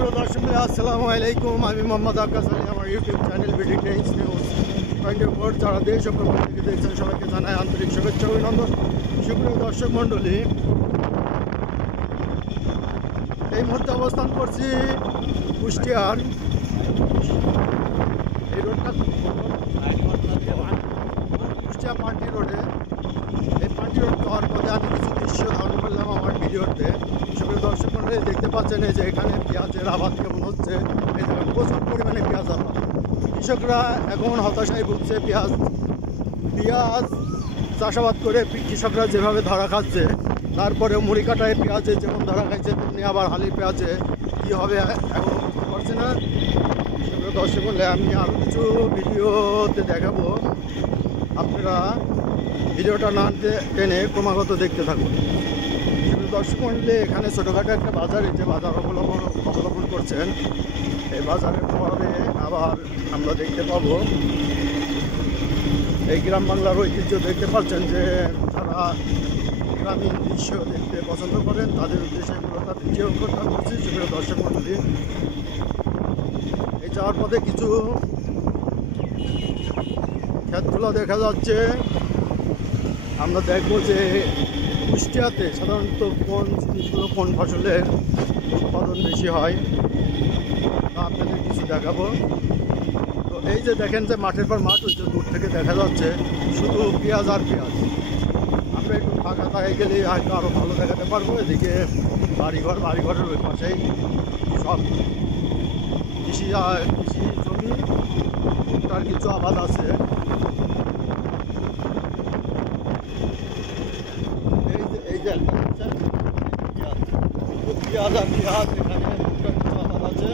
সুপ্রিয় দর্শক, আসসালামু আলাইকুম। আমি মোহাম্মদ আকাশ আলী, আমার YouTube channel BD techs news 24 যারা দেশ ও প্রবাস থেকে দেখছেন সবাইকে জানাই আন্তরিক শুভেচ্ছা অভিনন্দন। সুপ্রিয় দর্শক মণ্ডলী, এই মুহূর্তে অবস্থান করছি কুষ্টিয়ার এই রোডটা কুষ্টিয়া পার্টি রোডে। এই পার্টি রোড যাওয়ার পথে আমি কিছু দৃশ্য ধারণ করলাম আমার ভিডিওতে। সুপ্রিয় দর্শক মণ্ডলী, দেখতে পাচ্ছেন এই যে এখানে পেঁয়াজের আবাদ কেমন হচ্ছে। এই জায়গায় প্রচুর পরিমাণে পেঁয়াজ আবাদ। কৃষকরা এখন হতাশায় ভুগছে। পেঁয়াজ চাষাবাদ করে কৃষকরা যেভাবে ধরা খাচ্ছে, তারপরে মুড়ি কাটায় পেঁয়াজে যেমন ধরা খাইছে, তেমনি আবার হালি পেঁয়াজে কী হবে এখন করছে না। সুপ্রিয় দর্শক মণ্ডলী, আমি আরও কিছু ভিডিওতে দেখাবো, আপনারা ভিডিওটা না টেনে ক্রমাগত দেখতে থাকুন। দর্শক মণ্ডলী, এখানে ছোটোখাটো একটা বাজার, এই যে বাজার অবলম্বন করছেন, এই বাজারের পরে আবার আমরা দেখতে পাবো এই গ্রাম বাংলার ঐতিহ্য। দেখতে পাচ্ছেন যে যারা গ্রামীণ দৃশ্য দেখতে পছন্দ করেন তাদের উদ্দেশ্যে এগুলোটা ভিডিও করছি। সুপ্রিয় দর্শক মণ্ডলী, এই যাওয়ার পথে কিছু ক্ষেতগুলো দেখা যাচ্ছে। আমরা দেখবো যে কুষ্টিয়াতে সাধারণত কোন জিনিসগুলো, কোন ফসলের উৎপাদন বেশি হয়, তা আপনাদের কিছু দেখাবো। তো এই যে দেখেন যে মাঠের পর মাঠ, ওই যে দূর থেকে দেখা যাচ্ছে শুধু পেঁয়াজ আর পেঁয়াজ। আমরা একটু ফাঁকা থাকে গেলে হয়তো আরও ভালো দেখাতে পারবো। এদিকে বাড়িঘরের ওই পাশেই সব কৃষি জমি, তার কিছু আবাদ আছে। এই যে পেঁয়াজ আর পেঁয়াজ, এখানে কিছু আবাদ আছে।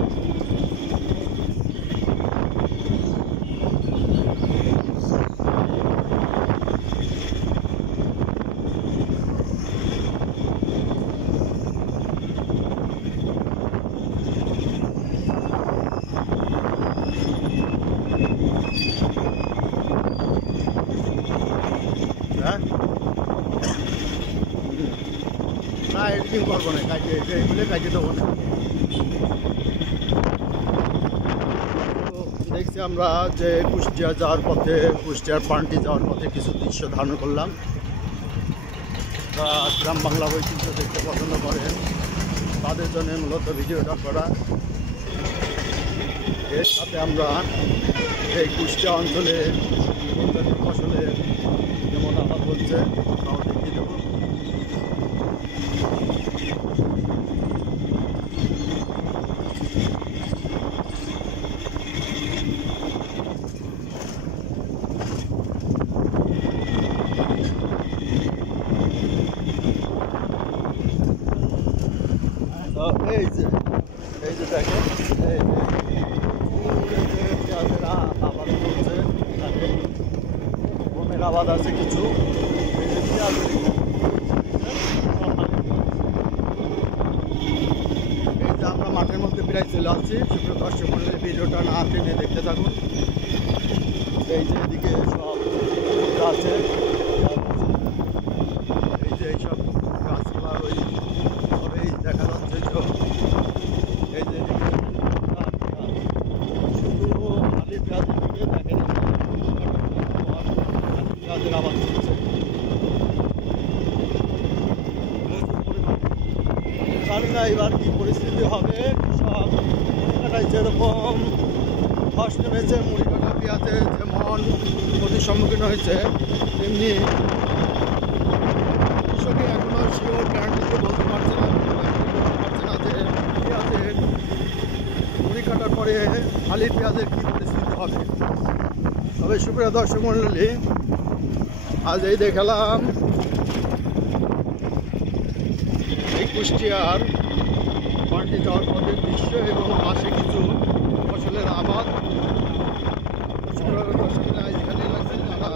না, এডিটিং করবো না, এগুলো কাটিয়ে দেবো না। দেখছি আমরা যে কুষ্টিয়া যাওয়ার পথে, কুষ্টিয়ার পান্টি যাওয়ার পথে কিছু দৃশ্য ধারণ করলাম। গ্রাম বাংলা ঐতিহ্য দেখতে পছন্দ করেন তাদের জন্য মূলত ভিডিওটা করা। এর সাথে আমরা এই কুষ্টিয়া অঞ্চলে অন্যান্য ফসলের যেমন আবাদ হচ্ছে তাও দেখিয়ে দেবো। এই যে দেখেন, পেঁয়াজের আবাদ করছে, এখানে গমের আবাদ আছে কিছু। এই যে আমরা মাঠের মধ্যে প্রায় চলে আসছি। সুপ্রিয় দর্শক মণ্ডলী, ভিডিওটা না টেনে দেখতে থাকুন। এই যে এদিকে সব আছে, এই যে এইসব গাছপালা ওই সবেই দেখা যাচ্ছে। এই যে শুধু হালি পেঁয়াজের দিকে দেখেন, পেঁয়াজের আবাদ করছে জানি না এবার কি পরিস্থিতি হবে। সব মুড়ি কাটায় যেরকম ধস নেমেছে, মুড়ি কাটা পেঁয়াজে যেমন ক্ষতির সম্মুখীন হয়েছে, তেমনি কৃষকে এখনও শিওর গ্যারান্টিতে বলতে পারছে না যে পেঁয়াজের মুড়ি কাটার পরে হালি পেঁয়াজের কী পরিস্থিতি হবে। তবে সুপ্রিয় দর্শক মণ্ডলী, আজ এই দেখালাম এই কুষ্টিয়ার পার্টি যাওয়ার পথের দৃশ্য এবং পাশে কিছু ফসলের আবাদ। সুপ্রিয় দর্শক মণ্ডলী, এখানে লাগছে যারা